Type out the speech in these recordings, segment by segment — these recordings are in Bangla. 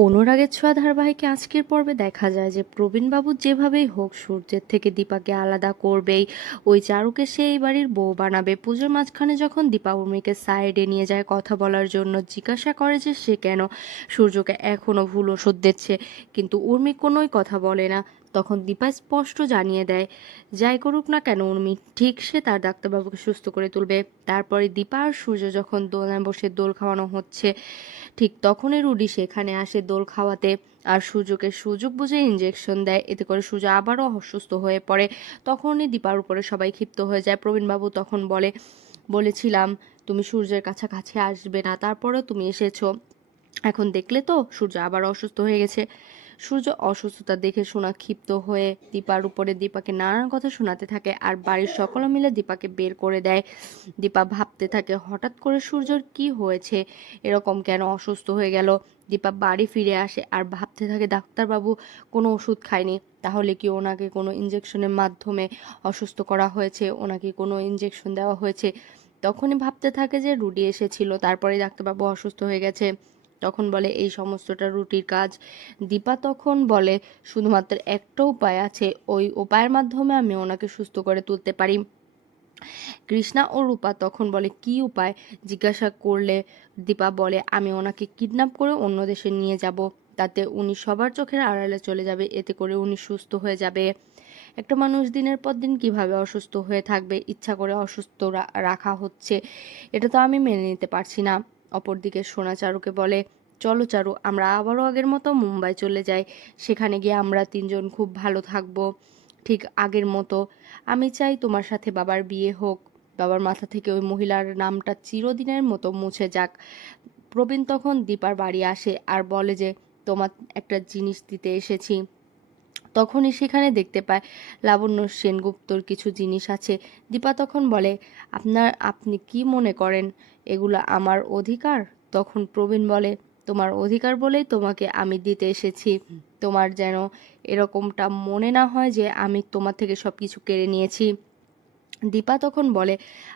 অনুরাগের ছোঁয়া ধারাবাহিকে আজকের পর্বে দেখা যায় যে প্রবীণবাবু যেভাবেই হোক সূর্যের থেকে দীপাকে আলাদা করবেই। ওই চারুকে সে এই বাড়ির বউ বানাবে। পুজোর মাঝখানে যখন দীপা উর্মিকে সাইডে নিয়ে যায় কথা বলার জন্য, জিজ্ঞাসা করে যে সে কেন সূর্যকে এখনো ভুল ওষুধ দিচ্ছে, কিন্তু উর্মি কোনোই কথা বলে না। তখন দীপা স্পষ্ট জানিয়ে দেয়, যাই করুক না কেন উর্মি ঠিক সে তার ডাক্তারবাবুকে সুস্থ করে তুলবে। তারপরে দীপা আর সূর্য যখন দোলনায় বসে দোল খাওয়ানো হচ্ছে, ঠিক তখনই রুডি সেখানে আসে দোল খাওয়াতে, আর সূর্যকে সুযোগ বুঝে ইঞ্জেকশন দেয়। এতে করে সূর্য আবারও অসুস্থ হয়ে পড়ে। তখনই দীপার উপরে সবাই ক্ষিপ্ত হয়ে যায়। প্রবীণবাবু তখন বলেছিলাম তুমি সূর্যের কাছাকাছি আসবে না, তারপরেও তুমি এসেছো। এখন দেখলে তো সূর্য আবার অসুস্থ হয়ে গেছে। সূর্য অসুস্থতা দেখে সোনা ক্ষিপ্ত হয়ে দীপার উপরে দীপাকে নানান কথা শোনাতে থাকে, আর বাড়ির সকলে মিলে দীপাকে বের করে দেয়। দীপা ভাবতে থাকে হঠাৎ করে সূর্যর কি হয়েছে, এরকম কেন অসুস্থ হয়ে গেল। দীপা বাড়ি ফিরে আসে আর ভাবতে থাকে ডাক্তারবাবু কোনো ওষুধ খায়নি, তাহলে কি ওনাকে কোনো ইঞ্জেকশনের মাধ্যমে অসুস্থ করা হয়েছে, ওনাকে কোনো ইঞ্জেকশন দেওয়া হয়েছে। তখনই ভাবতে থাকে যে রুডি এসেছিল, তারপরে ডাক্তারবাবু অসুস্থ হয়ে গেছে। তখন বলে এই সমস্তটা রুটির কাজ। দীপা তখন বলে শুধুমাত্র একটা উপায় আছে, ওই উপায়ের মাধ্যমে আমি ওনাকে সুস্থ করে তুলতে পারি। কৃষ্ণা ও রূপা তখন বলে কি উপায় জিজ্ঞাসা করলে দীপা বলে আমি ওনাকে কিডন্যাপ করে অন্য দেশে নিয়ে যাব, তাতে উনি সবার চোখের আড়ালে চলে যাবে, এতে করে উনি সুস্থ হয়ে যাবে। একটা মানুষ দিনের পর দিন কিভাবে অসুস্থ হয়ে থাকবে, ইচ্ছা করে অসুস্থ রাখা হচ্ছে, এটা তো আমি মেনে নিতে পারছি না। অপরদিকে সোনা চারুকে বলে চলো চারু, আমরা আবারও আগের মতো মুম্বাই চলে যাই, সেখানে গিয়ে আমরা তিনজন খুব ভালো থাকবো, ঠিক আগের মতো। আমি চাই তোমার সাথে বাবার বিয়ে হোক, বাবার মাথা থেকে ওই মহিলার নামটা চিরদিনের মতো মুছে যাক। প্রবীণ তখন দীপার বাড়ি আসে আর বলে যে তোমার একটা জিনিস দিতে এসেছি। তখনই সেখানে দেখতে পায় লাবণ্য সেনগুপ্তর কিছু জিনিস আছে। দীপা তখন বলে আপনি কি মনে করেন এগুলো আমার অধিকার? তখন প্রবীণ বলে তোমার অধিকার বলেই তোমাকে আমি দিতে এসেছি, তোমার যেন এরকমটা মনে না হয় যে আমি তোমার থেকে সব কিছু কেড়ে নিয়েছি। দীপা তখন বলে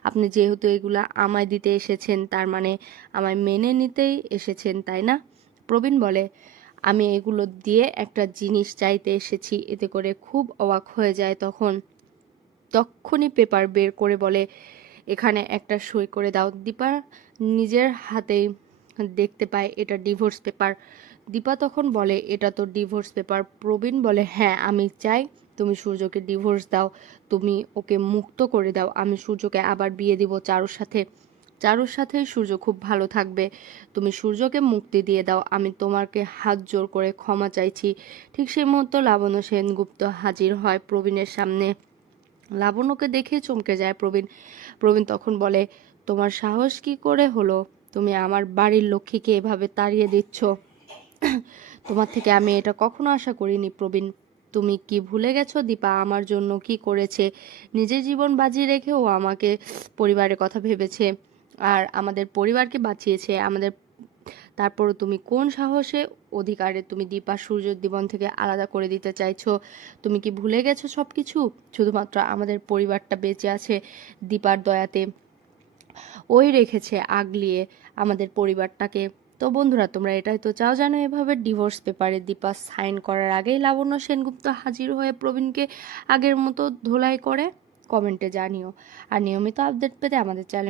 আপনি যেহেতু এগুলা আমায় দিতে এসেছেন, তার মানে আমায় মেনে নিতেই এসেছেন, তাই না? প্রবীণ বলে আমি এগুলো দিয়ে একটা জিনিস চাইতে এসেছি। এতে করে খুব অবাক হয়ে যায়। তখনই পেপার বের করে বলে এখানে একটা সই করে দাও। দীপা নিজের হাতেই দেখতে পায় এটা ডিভোর্স পেপার। দীপা তখন বলে এটা তো ডিভোর্স পেপার। প্রবীণ বলে হ্যাঁ, আমি চাই তুমি সূর্যকে ডিভোর্স দাও, তুমি ওকে মুক্ত করে দাও, আমি সূর্যকে আবার বিয়ে দিব চারুর সাথে, চারুর সাথেই সূর্য খুব ভালো থাকবে। তুমি সূর্যকে মুক্তি দিয়ে দাও, আমি তোমাকে হাত জোর করে ক্ষমা চাইছি। ঠিক সেই মুহূর্তে লাবণ্য সেনগুপ্ত হাজির হয় প্রবীণের সামনে। লাবণ্যকে দেখে চমকে যায় প্রবীণ। প্রবীণ তখন বলে তোমার সাহস কি করে হলো, তুমি আমার বাড়ির লক্ষ্মীকে এভাবে তাড়িয়ে দিচ্ছ? তোমার থেকে আমি এটা কখনো আশা করিনি প্রবীণ। তুমি কি ভুলে গেছো দীপা আমার জন্য কি করেছে? নিজের জীবন বাজি রেখে ও আমাকে পরিবারের কথা ভেবেছে আর আমাদের পরিবারকে বাঁচিয়েছে আমাদের। তারপরও তুমি কোন সাহসে অধিকারে তুমি দীপা সূর্যের জীবন থেকে আলাদা করে দিতে চাইছো? তুমি কি ভুলে গেছো সব কিছু? শুধুমাত্র আমাদের পরিবারটা বেঁচে আছে দীপার দয়াতে, ওই রেখেছে আগলিয়ে আমাদের পরিবারটাকে। তো বন্ধুরা, তোমরা এটাই তো চাও জানো এভাবে ডিভোর্স পেপারে দীপা সাইন করার আগেই লাবণ্য সেনগুপ্ত হাজির হয়ে প্রবীণকে আগের মতো ধোলাই করে? কমেন্টে জানিও। আর নিয়মিত আপডেট পেতে আমাদের চ্যানেল